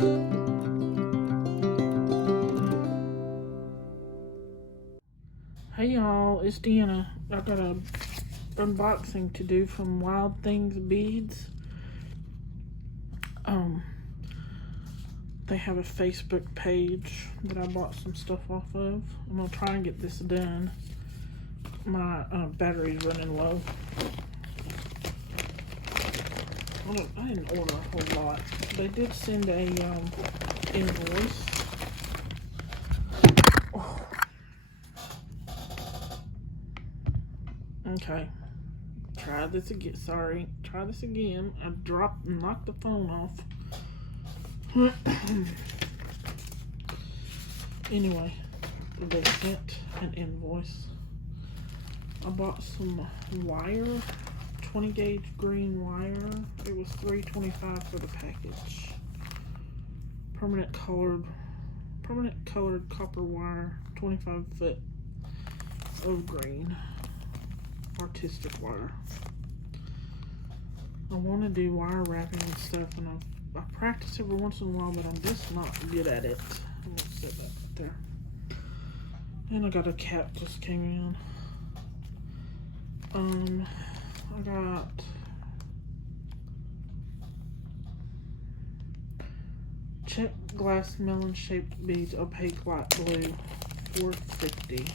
Hey y'all, it's Deanna. I got a unboxing to do from Wild Things Beads. They have a Facebook page that I bought some stuff off of. I'm gonna try and get this done. My battery's running low. I didn't order a whole lot. They did send a invoice. Oh. Okay. Try this again. Sorry. Try this again. I dropped and knocked the phone off. Anyway, they sent an invoice. I bought some wire, 20 gauge green wire. It was $3.25 for the package. Permanent colored copper wire, 25 foot of green. Artistic wire. I want to do wire wrapping and stuff, and I practice every once in a while, but I'm just not good at it. I'm gonna set that right there. And I got a cap just came in. I got Czech glass melon shaped beads, opaque light blue, $4.50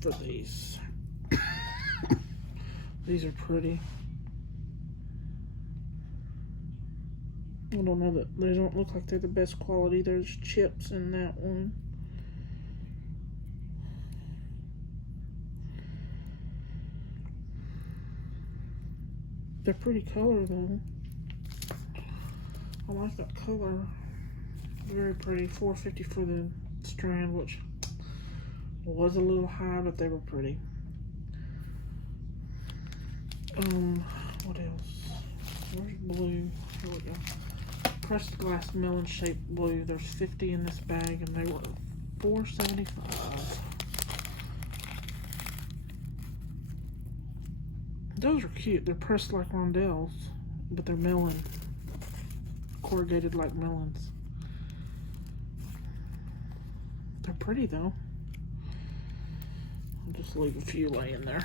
for these. These are pretty. I don't know that they don't look like they're the best quality. There's chips in that one. They're pretty color though. I like that color. Very pretty. $4.50 for the strand, which was a little high, but they were pretty. What else? Where's blue? Here we go. Pressed glass melon shaped blue. There's 50 in this bag, and they were $4.75. Those are cute. They're pressed like rondelles, but they're melon. Corrugated like melons. They're pretty though. I'll just leave a few laying there.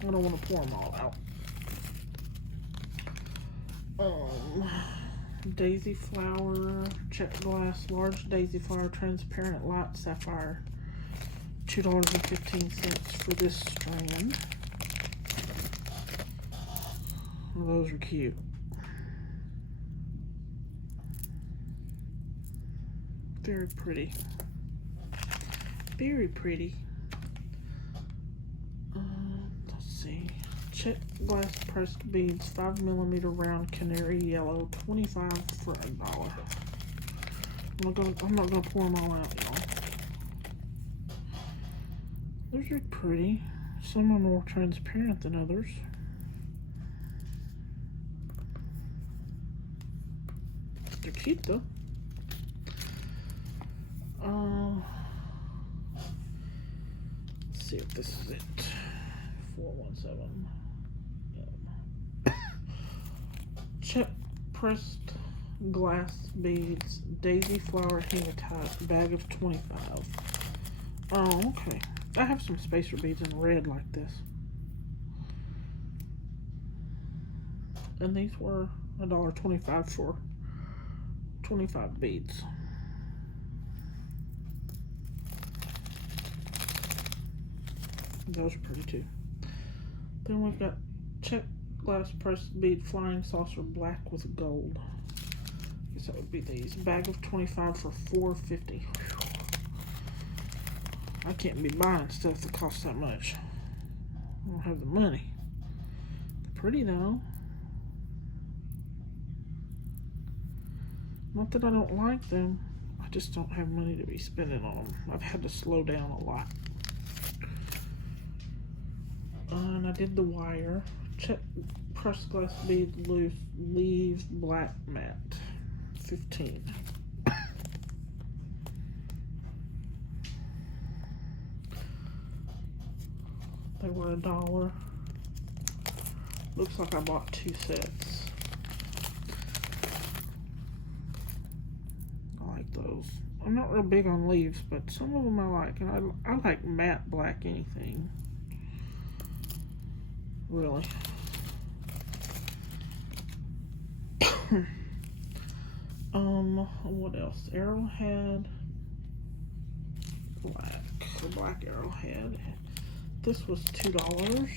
I don't want to pour them all out. Daisy flower, Czech glass, large daisy flower, transparent light sapphire. $2.15 for this strand. Well, those are cute. Very pretty. Very pretty. Let's see. Czech glass pressed beads, 5mm round canary yellow, 25 for $1. I'm not gonna pour them all out, y'all. Those are pretty. Some are more transparent than others. They're cute though. Let's see if this is it. 417. Czech pressed glass beads, daisy flower hematite, bag of 25. Oh, okay. I have some spacer beads in red like this. And these were $1.25 for 25 beads. Those are pretty too. Then we've got Czech glass pressed bead flying saucer black with gold. I guess that would be these. Bag of 25 for $4.50. I can't be buying stuff that costs that much. I don't have the money. They're pretty though. Not that I don't like them. I just don't have money to be spending on them. I've had to slow down a lot. And I did the wire. Czech pressed glass bead loose leaves black matte. 15. They were $1. Looks like I bought 2 sets. those. I'm not real big on leaves, but some of them I like, and I like matte black anything. Really. What else? Arrowhead black. The black arrowhead. This was $2.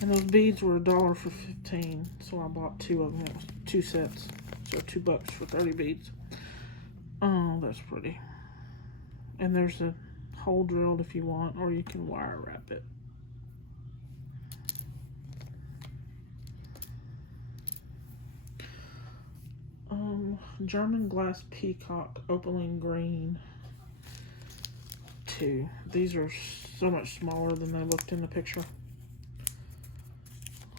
And those beads were $1 for 15. So I bought 2 of them. It was 2 sets. So $2 for 30 beads. Oh, that's pretty. And there's a hole drilled if you want, or you can wire wrap it. German glass peacock opaline green 2. These are so much smaller than they looked in the picture.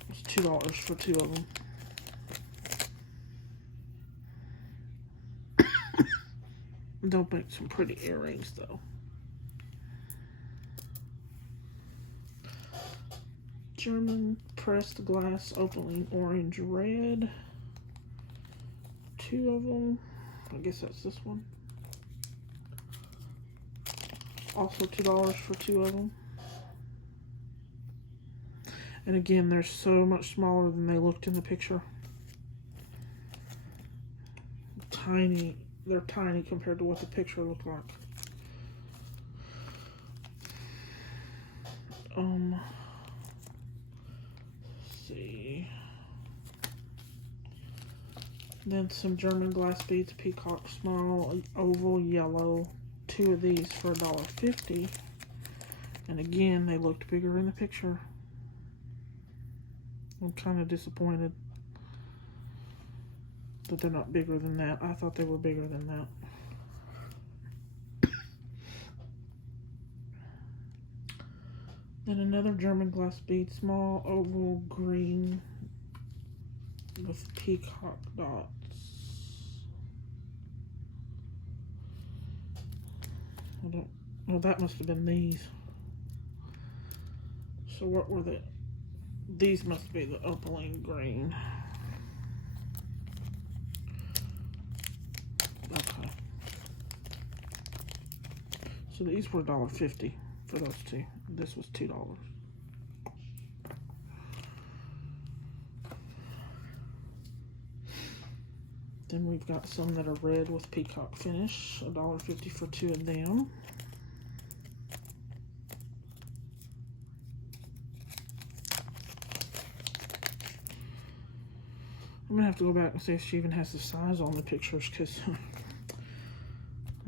It's $2 for 2 of them. They'll make some pretty earrings though. German pressed glass opaline orange red. 2 of them. I guess that's this one. Also $2 for 2 of them. And again, they're so much smaller than they looked in the picture. Tiny. They're tiny compared to what the picture looked like. Let's see. Then some German glass beads, peacock, small, oval, yellow. 2 of these for $1.50. And again, they looked bigger in the picture. I'm kind of disappointed that they're not bigger than that. I thought they were bigger than that. Then another German glass bead, small, oval, green with peacock dots. Well, that must have been these. So what were the, these must be the opaline green. Okay. So these were $1.50 for those 2. This was $2. Then we've got some that are red with peacock finish, $1.50 for 2 of them. I'm gonna have to go back and see if she even has the size on the pictures, because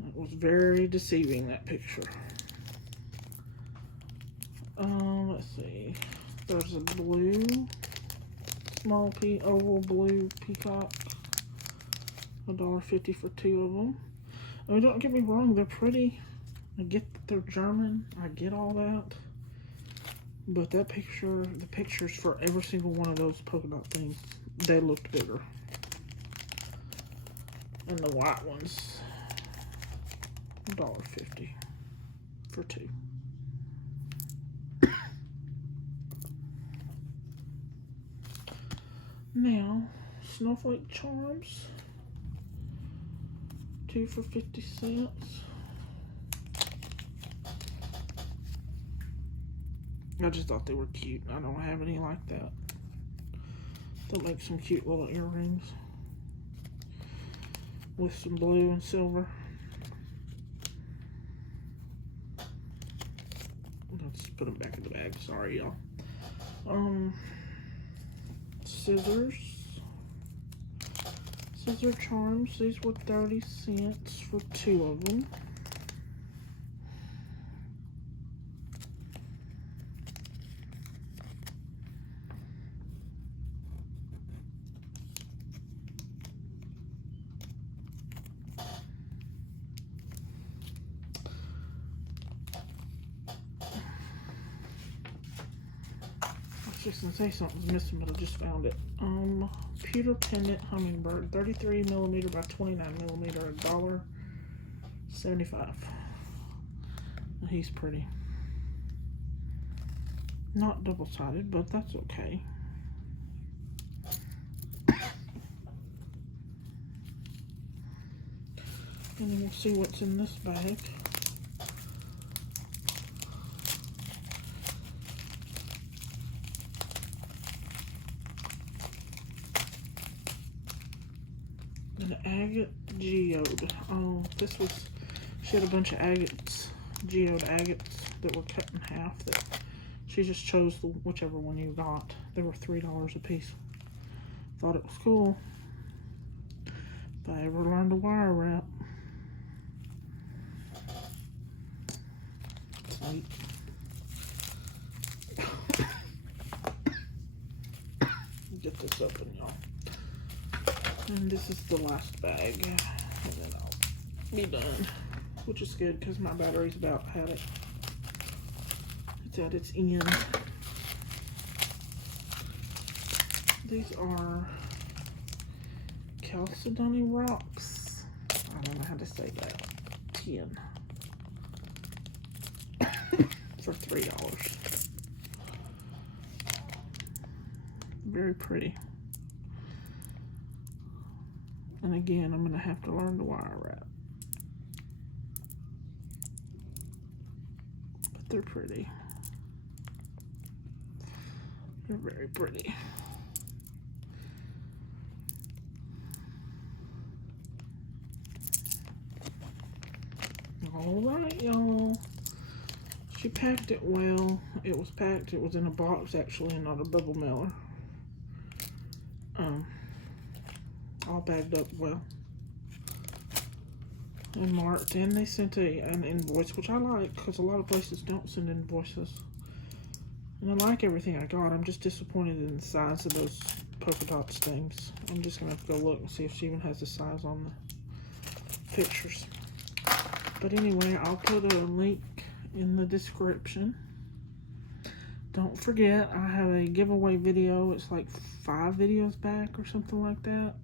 it was very deceiving, that picture. Let's see. There's a blue, small oval blue peacock. $1.50 for 2 of them. I mean, don't get me wrong, they're pretty. I get that they're German. I get all that. But that picture, the pictures for every single one of those polka dot things, they looked bigger. And the white ones, $1.50 for 2. Now, snowflake charms. 2 for 50 cents. I just thought they were cute. I don't have any like that. They'll make some cute little earrings with some blue and silver. Let's put them back in the bag. Sorry, y'all. Scissors. Scissor charms. These were 30 cents for 2 of them. I was just gonna say something's missing, but I just found it. Pewter pendant hummingbird, 33mm by 29mm, $1.75. He's pretty. Not double-sided, but that's okay. And then we'll see what's in this bag. An agate geode. This was, she had a bunch of agates, geode agates that were cut in half that she just chose whichever one you got. They were $3 a piece. Thought it was cool. If I ever learned to wire wrap. Sweet. Get this open, y'all. And this is the last bag. And then I'll be done. Which is good because my battery's about had it. It's at its end. These are Chalcedony rocks. I don't know how to say that. 10 for $3. Very pretty. And again, I'm gonna have to learn to wire wrap. But they're pretty. They're very pretty. Alright, y'all. She packed it well. It was packed. It was in a box, actually, and not a bubble mailer. All bagged up well. And marked. And they sent an invoice, which I like, because a lot of places don't send invoices. And I like everything I got. I'm just disappointed in the size of those polka dots things. I'm just going to have to go look and see if she even has the size on the pictures. But anyway, I'll put a link in the description. Don't forget, I have a giveaway video. It's like 5 videos back or something like that.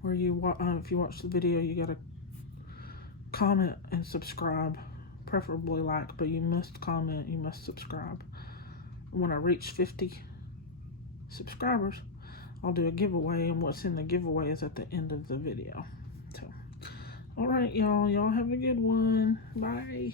Where you, if you watch the video, you gotta comment and subscribe. Preferably like, but you must comment, you must subscribe. When I reach 50 subscribers, I'll do a giveaway, and what's in the giveaway is at the end of the video. So, alright, y'all. Y'all have a good one. Bye.